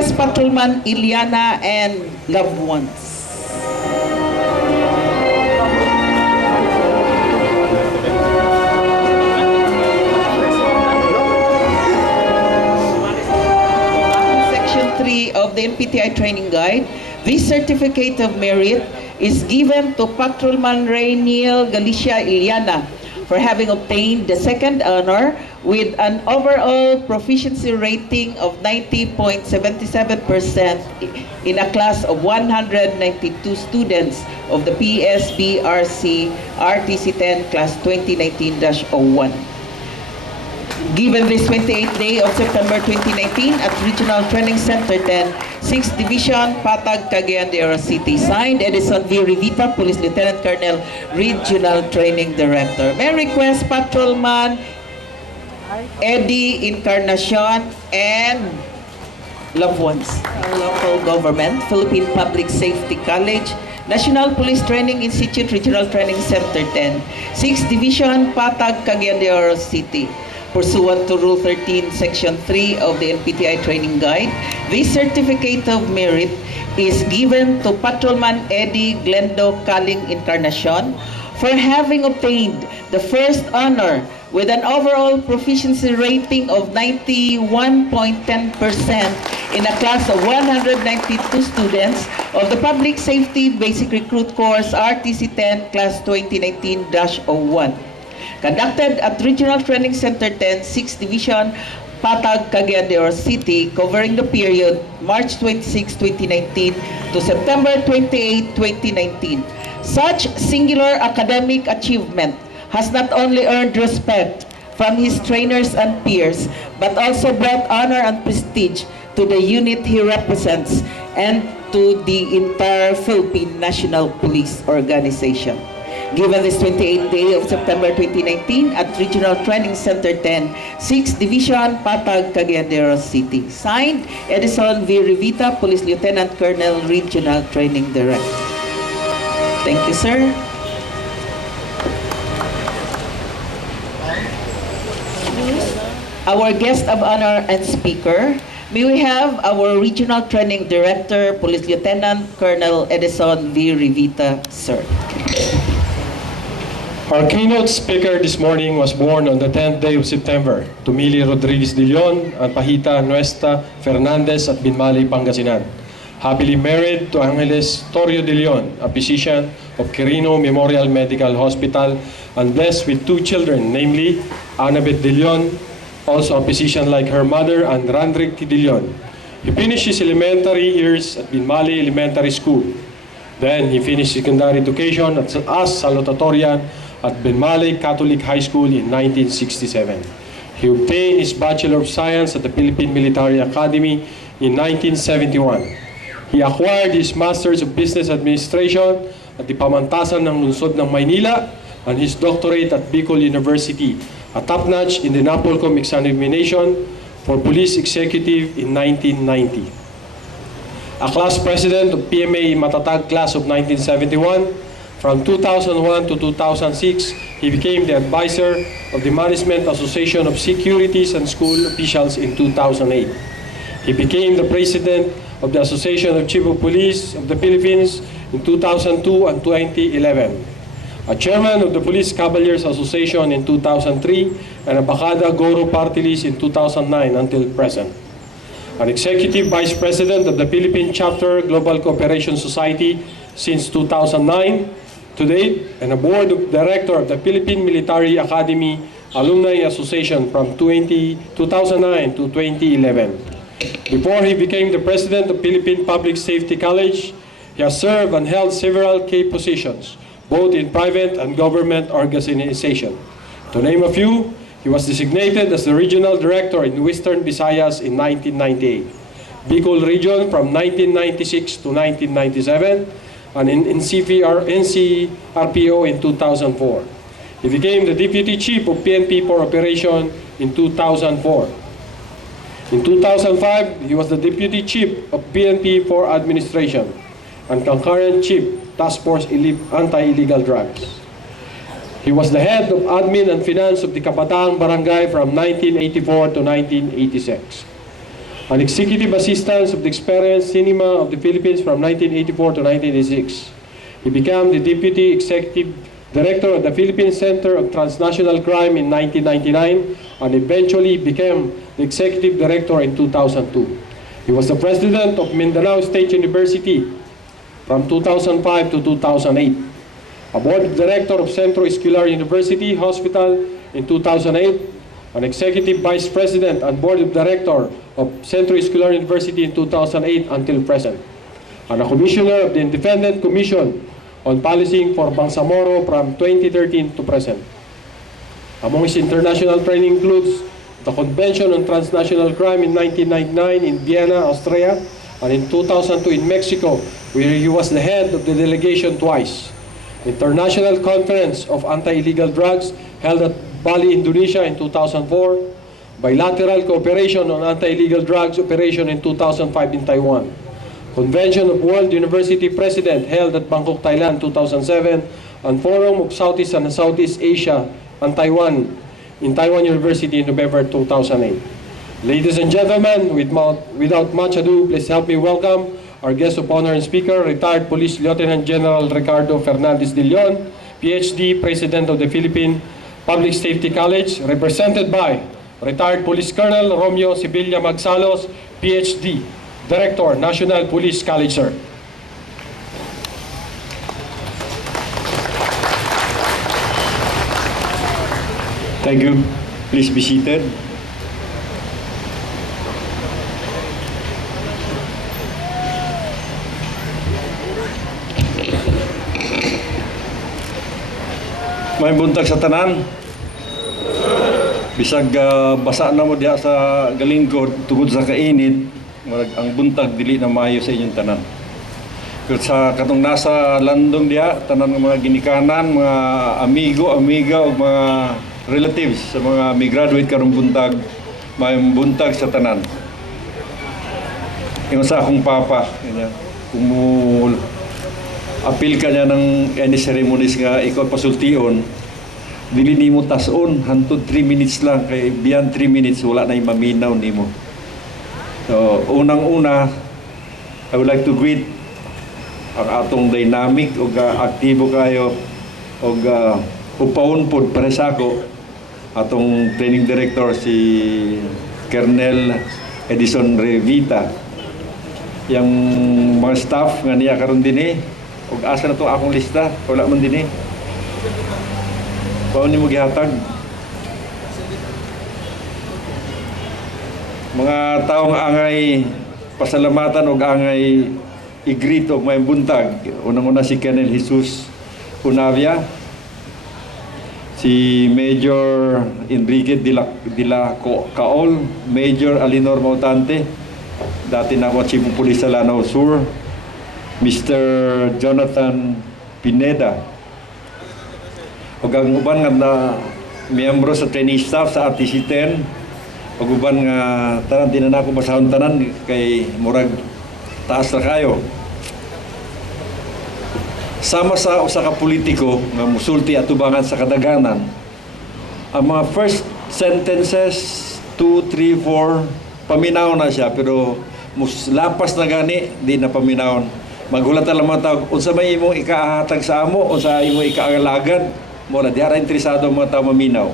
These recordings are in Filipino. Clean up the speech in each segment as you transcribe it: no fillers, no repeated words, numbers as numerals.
request Patrolman Iliana and loved ones. Section 3 of the NPTI Training Guide, this certificate of merit is given to Patrolman Rainiel Galicia Iliana for having obtained the second honor with an overall proficiency rating of 90.77% in a class of 192 students of the PSBRC RTC 10 class 2019-01. Given this 28th day of September 2019 at Regional Training Center 10, 6th Division, Patag, Cagayan de Oro City. Signed, Edison V. Rivita, Police Lieutenant Colonel, Regional Training Director. May I request Patrolman Eddie Encarnacion and loved ones, local government, Philippine Public Safety College, National Police Training Institute, Regional Training Center 10, 6th Division, Patag, Cagayan de Oro City. Pursuant to Rule 13, Section 3 of the NPTI Training Guide, this certificate of merit is given to Patrolman Eddie Glendo Kaling Encarnacion for having obtained the first honor with an overall proficiency rating of 91.10% in a class of 192 students of the Public Safety Basic Recruit Course RTC 10 Class 2019-01. Conducted at Regional Training Center 10, 6th Division, Patag, Cagayan de Oro City, covering the period March 26, 2019 to September 28, 2019. Such singular academic achievement has not only earned respect from his trainers and peers, but also brought honor and prestige to the unit he represents and to the entire Philippine National Police Organization. Given this 28th day of September 2019 at Regional Training Center 10, 6th Division, Patag, Cagayan de Oro City. Signed, Edison V. Rivita, Police Lieutenant Colonel, Regional Training Director. Thank you, sir. Our guest of honor and speaker, may we have our Regional Training Director, Police Lieutenant Colonel Edison V. Rivita, sir. Our keynote speaker this morning was born on the 10th day of September, Tumili Rodriguez de Leon and Pahita Nuesta Fernandez at Binmali, Pangasinan. Happily married to Angeles Torrio de Leon, a physician of Quirino Memorial Medical Hospital, and blessed with two children, namely Annabeth de Leon, also a physician like her mother, and Randrick de Leon. He finished his elementary years at Binmali Elementary School. Then he finished secondary education as salutatorian at Binmali Catholic High School in 1967. He obtained his Bachelor of Science at the Philippine Military Academy in 1971. He acquired his Master's of Business Administration at the Pamantasan ng Lungsod ng Maynila and his doctorate at Bicol University, a top-notch in the NAPOLCOM examination for Police Executive in 1990. A class president of PMA Matatag class of 1971, from 2001 to 2006, he became the advisor of the Management Association of Securities and School Officials in 2008. He became the president of the Association of Chief of Police of the Philippines in 2002 and 2011, a chairman of the Police Cavaliers Association in 2003, and a Bacada Goro Party List in 2009 until present. An executive vice president of the Philippine Chapter Global Cooperation Society since 2009 to date, and a board of director of the Philippine Military Academy Alumni Association from 2009 to 2011. Before he became the president of Philippine Public Safety College, he has served and held several key positions, both in private and government organizations. To name a few, he was designated as the regional director in Western Visayas in 1998, Bicol Region from 1996 to 1997, and in NCRPO in 2004. He became the Deputy Chief of PNP for Operation in 2004. In 2005, he was the Deputy Chief of PNP for Administration and concurrent Chief Task Force Anti-Illegal Drugs. He was the head of Admin and Finance of the Kapataang Barangay from 1984 to 1986. an executive assistant of the Experience Cinema of the Philippines from 1984 to 1986. He became the Deputy Executive Director of the Philippine Center of Transnational Crime in 1999 and eventually became the Executive Director in 2002. He was the President of Mindanao State University from 2005 to 2008, a Board Director of Centro Escolar University Hospital in 2008, an Executive Vice President and Board of Director of Centro Escolar University in 2008 until present, and a Commissioner of the Independent Commission on Policing for Bangsamoro from 2013 to present. Among his international training includes the Convention on Transnational Crime in 1999 in Vienna, Austria, and in 2002 in Mexico, where he was the head of the delegation twice. International Conference of Anti-Illegal Drugs held at Bali, Indonesia in 2004. Bilateral Cooperation on Anti-Illegal Drugs Operation in 2005 in Taiwan. Convention of World University President held at Bangkok, Thailand 2007, and Forum of Southeast and Southeast Asia and Taiwan in Taiwan University in November 2008. Ladies and gentlemen, without much ado, please help me welcome our guest of honor and speaker, retired Police Lieutenant General Ricardo Fernandez de Leon, PhD, President of the Philippine Public Safety College, represented by retired Police Colonel Romeo Sibilia Magsalos, PhD, Director, National Police College, sir. Thank you. Please be seated. May buntag sa tanan. Bisag basa na mo diha sa galingkod tungod sa kainit, ang buntag dili na maayo sa inyong tanan. Pero sa katong nasa landong diha, tanan ng mga ginikanan, mga amigo, amiga o mga relatives sa mga may graduate karong buntag, may buntag sa tanan. Yung sa akong papa, kung mo apil ka niya ng any ceremonies nga ikaw pasultion, dili nimo tason hantod 3 minutes lang, kay beyond 3 minutes wala na yung maminaw nimo. So unang-una, I would like to greet ang atong dynamic o aktibo kayo o upawon pod para sa ako atong training director si Colonel Edison Revita, yang mga staff nga niya karon dinhi ug asa na to akong lista wala man dinhi. Paano mo gihatag? Mga taong angay pasalamatan o angay i-greet o may buntag. Unang-una si Colonel Jesus Unavia, si Major Enrique Dila Caol, Major Alinor Mautante, dati na ako Chief of Police sa Lanao Sur, Mr. Jonathan Pineda, o ang uban nga na miyembro sa training staff sa RTC 10, o uban nga tanan din na ako basahon tanan kay murag taas na kayo. Sama sa usa ka politiko nga musulti at tubangan sa kadaganan, ang mga first sentences 2, 3, 4 paminaw na siya, pero lapas na gani di na paminaw. Magulat lang mga tao unsa may imong ikahatag sa amo o sa imong ikaalagad mo na diara interesado ang mga tao maminaw.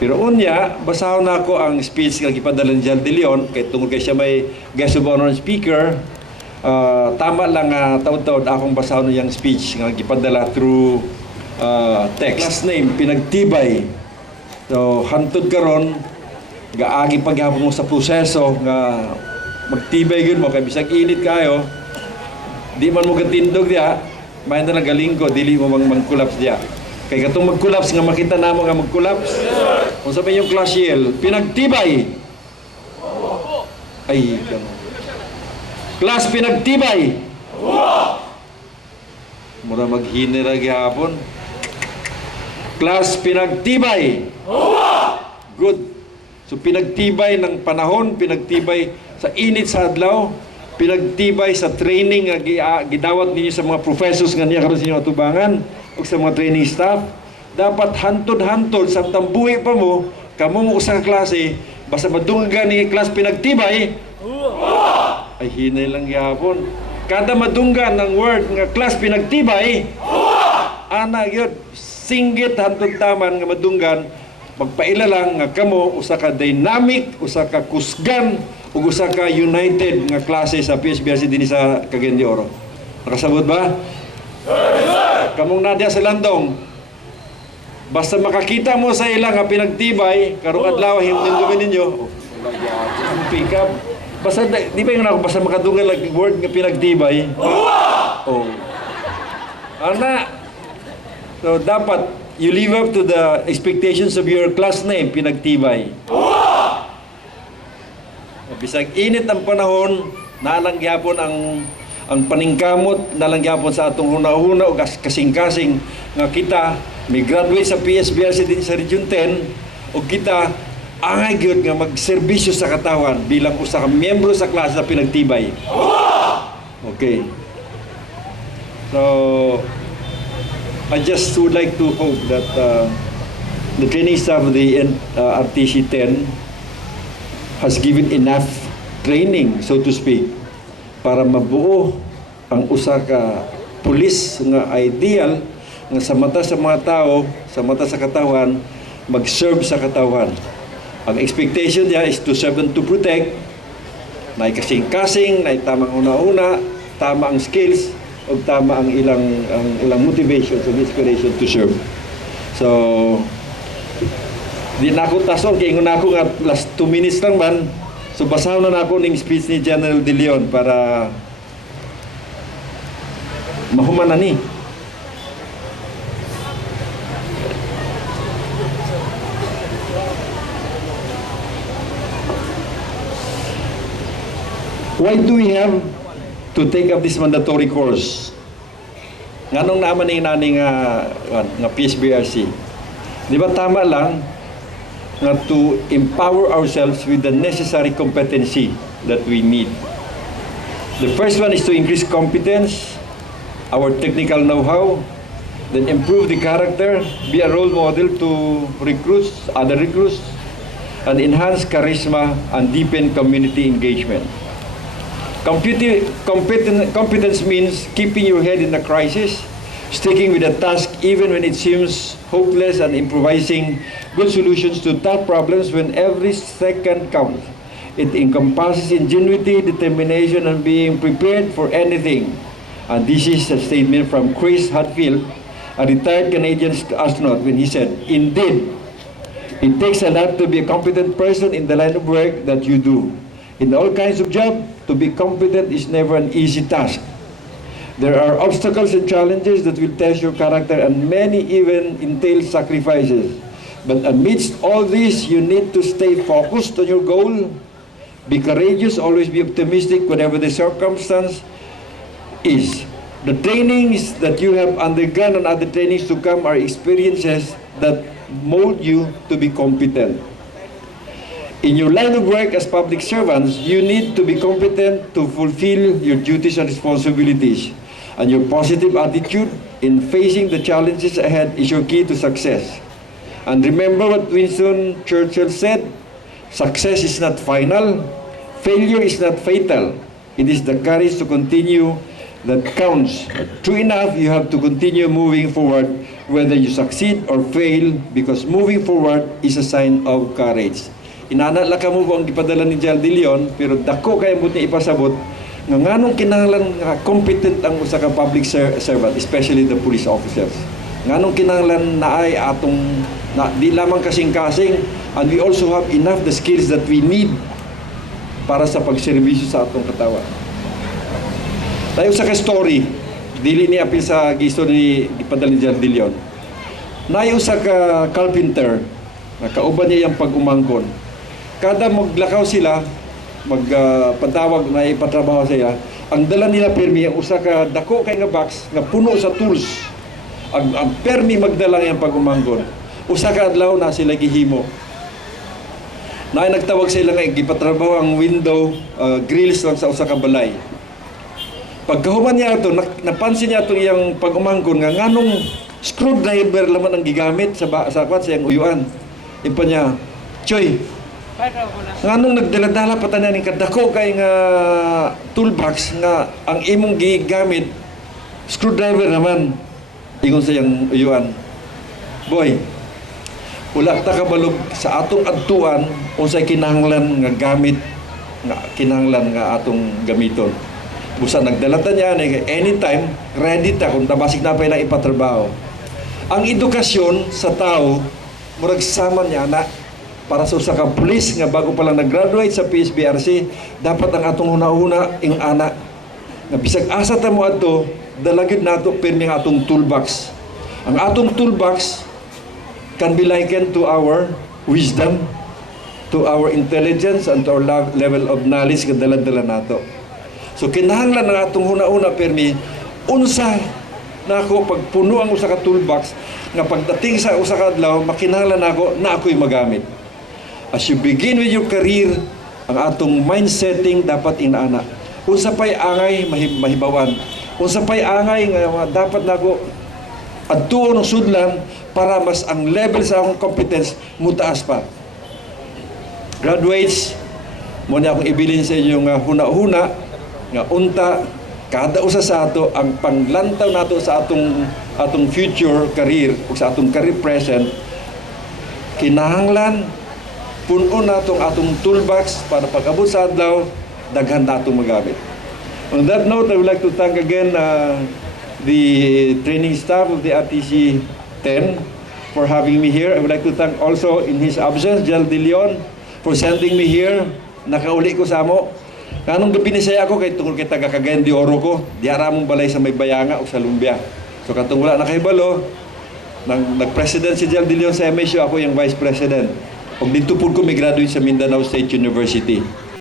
Pero unya basahon na ako ang speech nga gipadala ni General De Leon kay tungod kay siya may guest of honor speaker. Tama lang taud-taud akong basahon yung speech nga gipadala through text. Last name Pinagtibay. So hantod karon gaagi paghapon mo sa proseso nga magtibay gyud mo kay bisag init kayo. Di man mo gatindog diha, may na galing ko dili mo mag-collapse diha. Kay katong mag-collapse nga makita namo nga mag-collapse. Kung sabi yung class yell, Pinagtibay. Ay, class Pinagtibay. Mura maghinira gihapon. Class Pinagtibay. Good. So pinagtibay ng panahon, pinagtibay sa init sa adlaw, pinagtibay sa training nga gidawat ninyo sa mga professors nga niya karon sa inyo atubangan o sa mga training staff. Dapat hantod-hantod samtang buhi pa mo kamo mo usa ka klase basta madunggan ni class Pinagtibay, ay hinay lang yapon. Kada madunggan ng word nga class Pinagtibay, ana gyud singgit hantod taman nga madunggan, magpaila lang nga kamo usa ka dynamic, usa ka kusgan, ug usa ka united nga klase sa PSBRC dinhi sa Cagayan de Oro. Nakasabot ba? Kamong nadya sa landong, basta makakita mo sa ilang nga Pinagtibay, karong adlaw himdumdumin ninyo, pick up. Basta di ba yung ako basta makadunggan lang word nga Pinagtibay. Oh. Ana. So dapat you live up to the expectations of your class name, Pinagtibay. Bisag init ang panahon, nalang gyapon ang paningkamot, nalang gyapon sa atong huna-huna o kasing-kasing nga kita may graduate sa PSBRC din sa Region 10 o kita angay gyud nga magserbisyo sa katawan bilang usa ka miyembro sa klase sa Pinagtibay. Okay. So I just would like to hope that the training staff of the RTC 10 has given enough training, so to speak, para mabuo ang usa ka pulis nga ideal nga sa mata sa mga tao, sa mata sa katawan, mag-serve sa katawan. Ang expectation niya is to serve and to protect, na kasing-kasing, na tamang una-una, tama ang skills, o tama ang ilang motivation and inspiration to serve. So, di na ako tason, kaya ingon ako nga last 2 minutes lang man, so basahan na ako ng speech ni General De Leon para mahuman na ni. Why do we have to take up this mandatory course? Nganong naman ni nani nga PSBRC? Di ba tama lang nga to empower ourselves with the necessary competency that we need. The first one is to increase competence, our technical know-how, then improve the character, be a role model to recruits, other recruits, and enhance charisma and deepen community engagement. Competence means keeping your head in a crisis, sticking with a task even when it seems hopeless, and improvising good solutions to tough problems when every second counts. It encompasses ingenuity, determination, and being prepared for anything. And this is a statement from Chris Hadfield, a retired Canadian astronaut, when he said, "Indeed, it takes a lot to be a competent person in the line of work that you do. In all kinds of jobs, to be competent is never an easy task. There are obstacles and challenges that will test your character, and many even entail sacrifices. But amidst all this, you need to stay focused on your goal, be courageous, always be optimistic, whatever the circumstance is. The trainings that you have undergone and other trainings to come are experiences that mold you to be competent. In your line of work as public servants, you need to be competent to fulfill your duties and responsibilities. And your positive attitude in facing the challenges ahead is your key to success. And remember what Winston Churchill said, success is not final, failure is not fatal. It is the courage to continue that counts. True enough, you have to continue moving forward whether you succeed or fail, because moving forward is a sign of courage. Inana ka mo ang gipadala ni General De Leon, pero dako kay mo ni ipasabot nga nganong kinahanglan nga competent ang usa ka public servant, especially the police officers. Nganong kinahanglan naay atong di lamang kasing-kasing, and we also have enough the skills that we need para sa pagserbisyo sa atong katawan. Tayo sa ka-story, dili ni apil sa gisto ni gipadala ni General De Leon. Naay usa ka carpenter, nakauban niya yung pag-umangkon. Kada maglakaw sila, magpatawag na ipatrabaho siya, ang dala nila permi, ang usa ka dako kay nga box, nga puno sa tools. Ang permi magdala yung pag-umangkon. Usa ka adlaw na sila gihimo. Na nagtawag sila nga ipatrabaho ang window, grills lang sa usa ka balay. Pagkahuman niya ito, napansin niya itong iyang pag-umangkon nga nganong screwdriver laman ang gigamit sa iyang uyuan. Ipa niya, "Choy, Nganong nagdala-dala pa tanan ning kadako kay nga toolbox nga ang imong gigamit screwdriver naman. Ingon sa iyang uyuan. Boy, wala ta kabalog sa atong adtuan unsay kinahanglan nga gamit nga kinahanglan nga atong gamiton. Busa nagdalatan niya kay anytime ready ta kung tabasik na pa ilang ipatrabaho. Ang edukasyon sa tao murag sama niya na para sa usa ka pulis nga bago pa lang nag-graduate sa PSBRC, dapat ang atong una-una ing ana nga bisag asa ta mo adto dalagid nato pirmi ang atong toolbox. Ang atong toolbox can be likened to our wisdom, to our intelligence, and to our level of knowledge nga dala-dala nato. So kinahanglan ang atong una-una pirmi unsa nako pagpuno ang usa ka toolbox nga pagdating sa usa ka adlaw makinahanglan nako na ako'y magamit. As you begin with your career, ang atong mindsetting dapat inaana. Unsa pay angay mahibawan. Unsa pay angay nga dapat nako adtuon ng sudlan para mas ang level sa akong competence mutaas pa. Graduates, mo na akong ibilin sa inyo nga huna-huna nga unta kada usa sa ato ang panglantaw nato sa atong future career o sa atong career present kinahanglan puno natong atong toolbox para pag-abot sa adlaw daghan natong magamit. On that note, I would like to thank again the training staff of the RTC 10 for having me here. I would like to thank also in his absence Jel De Leon for sending me here. Nakauli ko sa amo. Kanong gabinisaya ako kay tungkol kay taga Cagayan de Oro ko, diara mong balay sa may bayanga o sa Lumbia. So katong wala na kahibalo, nag-president si Jel De Leon sa MSU, ako yung vice president. Pag dito po ko may graduate sa Mindanao State University.